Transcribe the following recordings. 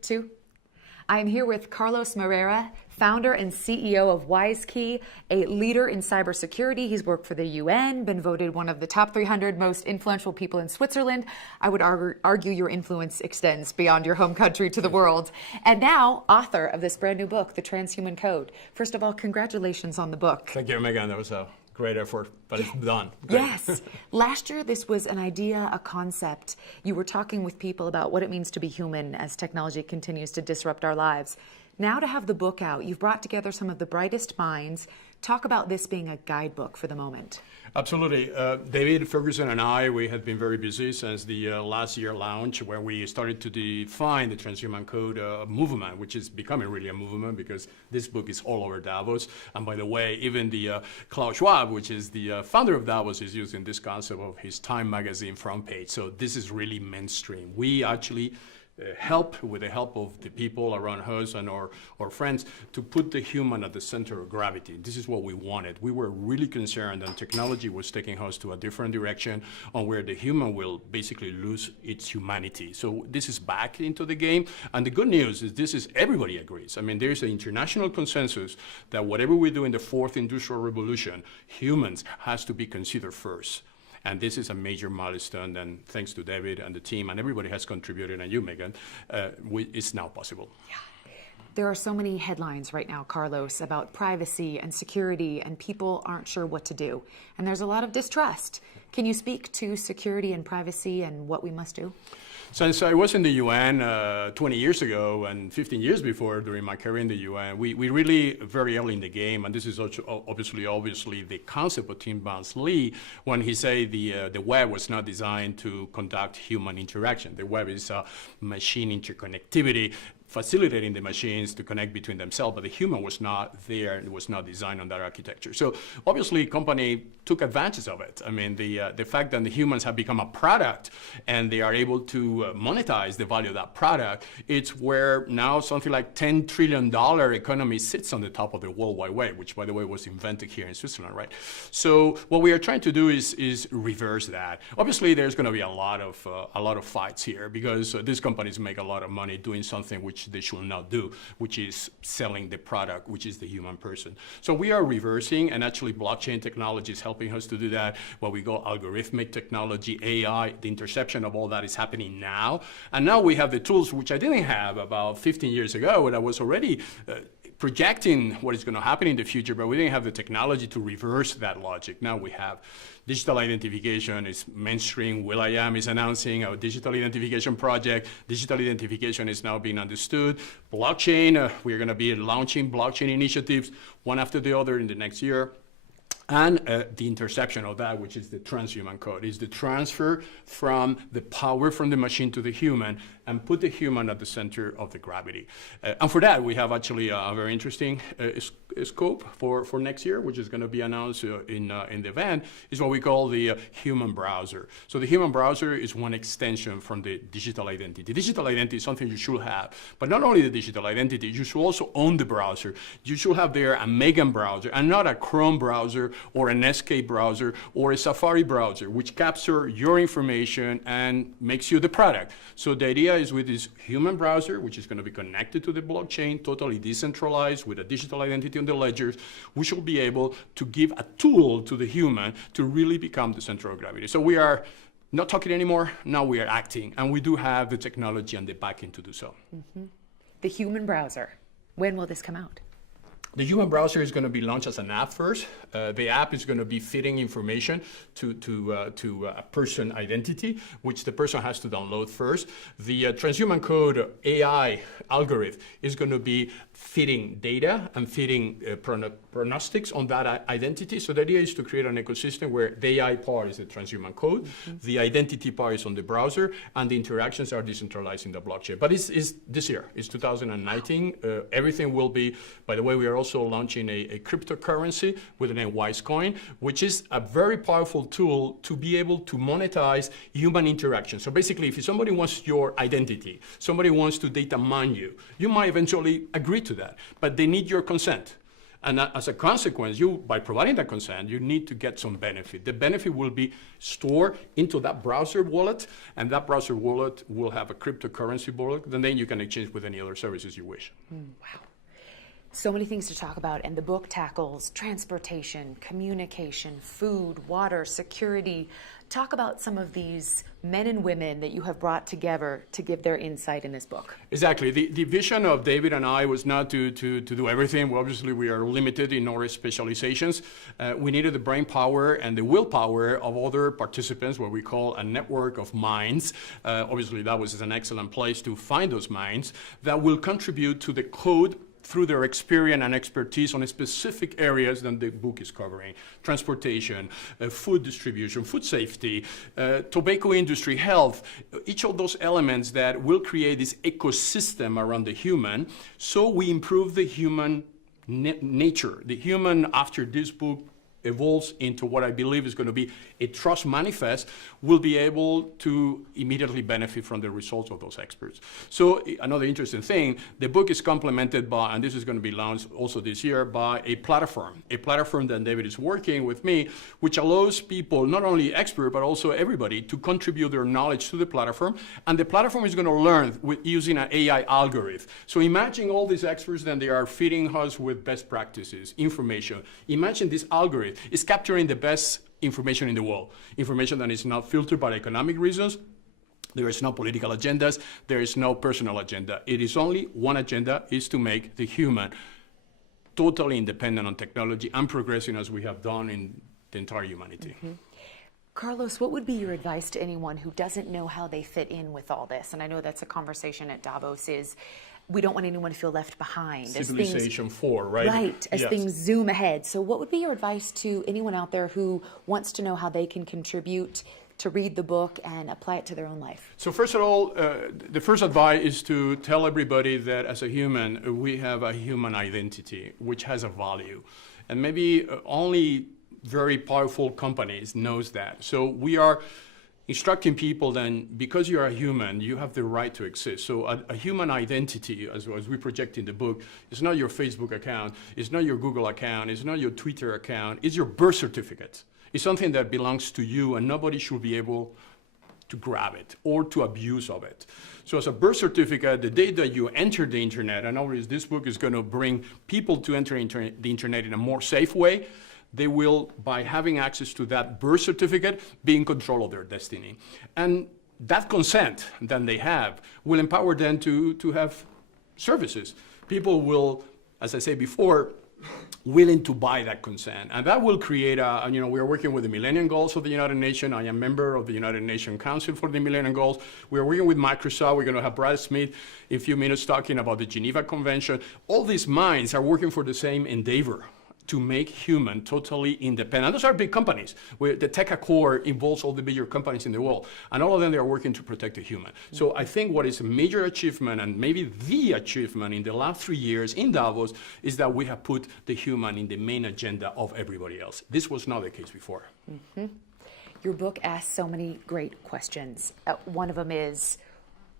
Two. I'm here with Carlos Moreira, founder and CEO of WISeKey, a leader in cybersecurity. He's worked for the UN, been voted one of the top 300 most influential people in Switzerland. I would argue your influence extends beyond your home country to the world. And now, author of this brand new book, The Transhuman Code. First of all, congratulations on the book. Thank you, Megan. That was a great effort, but it's done. Great. Yes. Last year, this was an idea, a concept. You were talking with people about what it means to be human as technology continues to disrupt our lives. Now to have the book out, you've brought together some of the brightest minds. Talk about this being a guidebook for the moment. Absolutely. David, Ferguson, and I, we have been very busy since the last year launch, where we started to define the transhuman code movement, which is becoming really a movement because this book is all over Davos. And by the way, even the Klaus Schwab, which is the founder of Davos, is using this concept of his Time magazine front page. So this is really mainstream. We actually with the help of the people around us and our friends, to put the human at the center of gravity. This is what we wanted. We were really concerned that technology was taking us to a different direction on where the human will basically lose its humanity. So this is back into the game. And the good news is everybody agrees. I mean, there's an international consensus that whatever we do in the fourth industrial revolution, humans has to be considered first. And this is a major milestone, and thanks to David and the team, and everybody has contributed, and you, Megan, it's now possible. Yeah. There are so many headlines right now, Carlos, about privacy and security, and people aren't sure what to do. And there's a lot of distrust. Can you speak to security and privacy and what we must do? Since I was in the UN 20 years ago and 15 years before during my career in the UN, we really very early in the game, and this is also obviously the concept of Tim Berners-Lee when he said the web was not designed to conduct human interaction. The web is machine interconnectivity, facilitating the machines to connect between themselves, but the human was not there and it was not designed on that architecture. So obviously company took advantage of it. I mean, the fact that the humans have become a product and they are able to monetize the value of that product, it's where now something like $10 trillion economy sits on the top of the World Wide Web, which by the way was invented here in Switzerland, right? So what we are trying to do is reverse that. Obviously there's gonna be a lot of fights here because these companies make a lot of money doing something which they should not do, which is selling the product, which is the human person. So we are reversing, and actually blockchain technology is helping us to do that. What we call algorithmic technology, AI, the interception of all that is happening now. And now we have the tools which I didn't have about 15 years ago, when I was already projecting what is going to happen in the future, but we didn't have the technology to reverse that logic. Now we have. Digital identification is mainstream. will.i.am is announcing our digital identification project. Digital identification is now being understood. Blockchain, we're going to be launching blockchain initiatives one after the other in the next year. And the interception of that, which is the transhuman code, is the transfer from the power from the machine to the human and put the human at the center of the gravity. And for that, we have actually a very interesting scope for next year, which is going to be announced in the event, is what we call the human browser. So the human browser is one extension from the digital identity. Digital identity is something you should have, but not only the digital identity, you should also own the browser. You should have there a Megan browser and not a Chrome browser or an Escape browser or a Safari browser, which capture your information and makes you the product. So the idea is with this human browser, which is going to be connected to the blockchain, totally decentralized with a digital identity on the ledgers, we should be able to give a tool to the human to really become the center of gravity. So we are not talking anymore, now we are acting, and we do have the technology and the backing to do so. Mm-hmm. The human browser, when will this come out? The human browser is going to be launched as an app first. The app is going to be feeding information to a person identity, which the person has to download first. The transhuman code AI algorithm is going to be feeding data and feeding prognostics on that identity. So the idea is to create an ecosystem where the AI part is the transhuman code, the identity part is on the browser, and the interactions are decentralized in the blockchain. But it's this year, it's 2019. Everything will be, by the way, we are also launching a cryptocurrency with the name WISeCoin, which is a very powerful tool to be able to monetize human interaction. So basically, if somebody wants your identity, somebody wants to data mine you, you might eventually agree to that, but they need your consent. And as a consequence, by providing that consent, you need to get some benefit. The benefit will be stored into that browser wallet, and that browser wallet will have a cryptocurrency wallet, and then you can exchange with any other services you wish. Wow. So many things to talk about, and the book tackles transportation, communication, food, water, security. Talk about some of these men and women that you have brought together to give their insight in this book. Exactly. The vision of David and I was not to do everything. Well, obviously, we are limited in our specializations. We needed the brain power and the willpower of other participants, what we call a network of minds. Obviously, that was an excellent place to find those minds that will contribute to the code through their experience and expertise on specific areas that the book is covering. Transportation, food distribution, food safety, tobacco industry, health, each of those elements that will create this ecosystem around the human, so we improve the human nature. The human, after this book evolves into what I believe is going to be a trust manifest, will be able to immediately benefit from the results of those experts. So another interesting thing, the book is complemented by, and this is going to be launched also this year, by a platform that David is working with me, which allows people, not only experts, but also everybody, to contribute their knowledge to the platform. And the platform is going to learn with using an AI algorithm. So imagine all these experts, then they are feeding us with best practices, information. Imagine this algorithm is capturing the best information in the world, information that is not filtered by economic reasons. There is no political agendas. There is no personal agenda. It is only one agenda, is to make the human totally independent on technology and progressing as we have done in the entire humanity. Mm-hmm. Carlos, what would be your advice to anyone who doesn't know how they fit in with all this? And I know that's a conversation at Davos, is we don't want anyone to feel left behind. Civilization 4, right? Right, as things zoom ahead. So what would be your advice to anyone out there who wants to know how they can contribute to read the book and apply it to their own life? So first of all, the first advice is to tell everybody that as a human, we have a human identity, which has a value. And maybe only very powerful companies knows that. So we are instructing people then, because you are a human, you have the right to exist. So a human identity, as we project in the book, is not your Facebook account, it's not your Google account, it's not your Twitter account, it's your birth certificate. It's something that belongs to you, and nobody should be able to grab it or to abuse of it. So as a birth certificate, the day that you enter the internet, and always this book is going to bring people to enter the internet in a more safe way, they will, by having access to that birth certificate, be in control of their destiny. And that consent that they have will empower them to have services. People will, as I said before, willing to buy that consent. And that will create we are working with the Millennium Goals of the United Nations. I am a member of the United Nations Council for the Millennium Goals. We are working with Microsoft. We're going to have Brad Smith in a few minutes talking about the Geneva Convention. All these minds are working for the same endeavor, to make human totally independent. Those are big companies. The Tech Accord involves all the bigger companies in the world, and all of them, they are working to protect the human. So I think what is a major achievement, and maybe the achievement in the last 3 years in Davos, is that we have put the human in the main agenda of everybody else. This was not the case before. Mm-hmm. Your book asks so many great questions. One of them is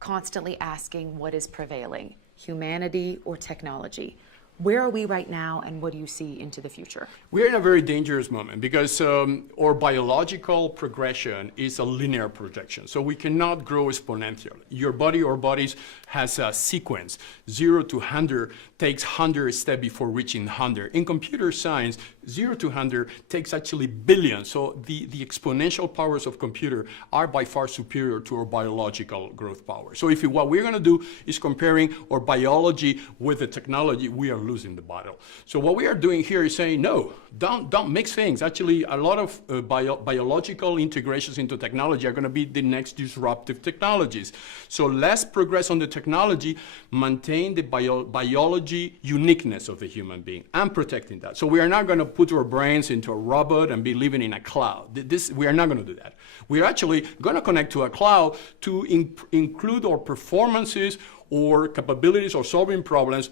constantly asking, what is prevailing, humanity or technology? Where are we right now, and what do you see into the future? We're in a very dangerous moment because our biological progression is a linear projection. So we cannot grow exponentially. Your body or bodies has a sequence. 0 to 100 takes 100 steps before reaching 100. In computer science, 0 to 100 takes actually billions. So the exponential powers of computer are by far superior to our biological growth power. So if what we're going to do is comparing our biology with the technology, we are losing the battle. So what we are doing here is saying, no, don't mix things. Actually, a lot of biological integrations into technology are going to be the next disruptive technologies. So let's progress on the technology, maintain the biology uniqueness of the human being, and protecting that. So we are not going to put our brains into a robot and be living in a cloud. We are not going to do that. We are actually going to connect to a cloud to include our performances or capabilities or solving problems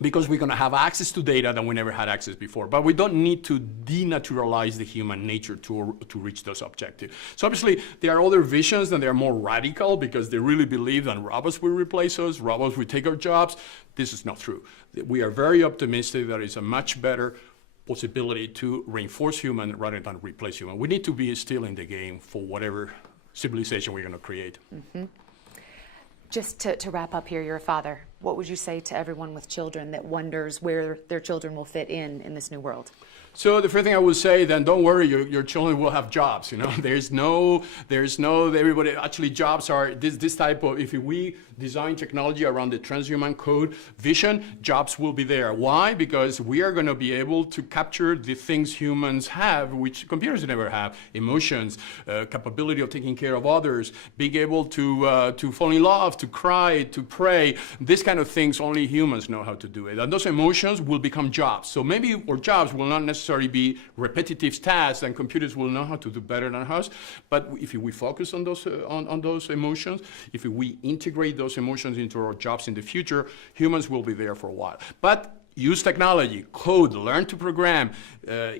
because we're going to have access to data that we never had access before. But we don't need to denaturalize the human nature to reach those objectives. So obviously, there are other visions and they're more radical because they really believe that robots will replace us, robots will take our jobs. This is not true. We are very optimistic that it's a much better possibility to reinforce human rather than replace human. We need to be still in the game for whatever civilization we're going to create. Mm-hmm. Just to wrap up here, you're a father. What would you say to everyone with children that wonders where their children will fit in this new world? So the first thing I would say, then don't worry, your children will have jobs. You know, there's no, everybody, actually jobs are this type of, if we design technology around the transhuman code vision, jobs will be there. Why? Because we are going to be able to capture the things humans have, which computers never have: emotions, capability of taking care of others, being able to fall in love, to cry, to pray. This kind of things only humans know how to do it. And those emotions will become jobs. So maybe our jobs will not necessarily be repetitive tasks, and computers will know how to do better than us. But if we focus on those emotions, if we integrate those emotions into our jobs in the future, humans will be there for a while. But use technology, code, learn to program,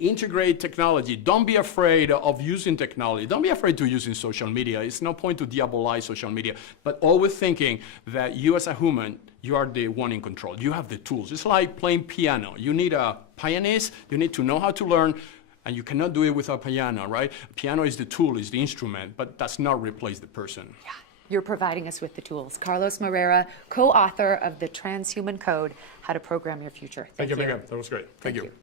integrate technology. Don't be afraid of using technology. Don't be afraid to using social media. It's no point to diabolize social media, but always thinking that you as a human, you are the one in control. You have the tools. It's like playing piano. You need a pianist. You need to know how to learn, and you cannot do it without piano, right? Piano is the tool, is the instrument, but does not replace the person. Yeah. You're providing us with the tools. Carlos Moreira, co-author of the Transhuman Code, How to Program Your Future. Thank you, Megan. That was great. Thank you.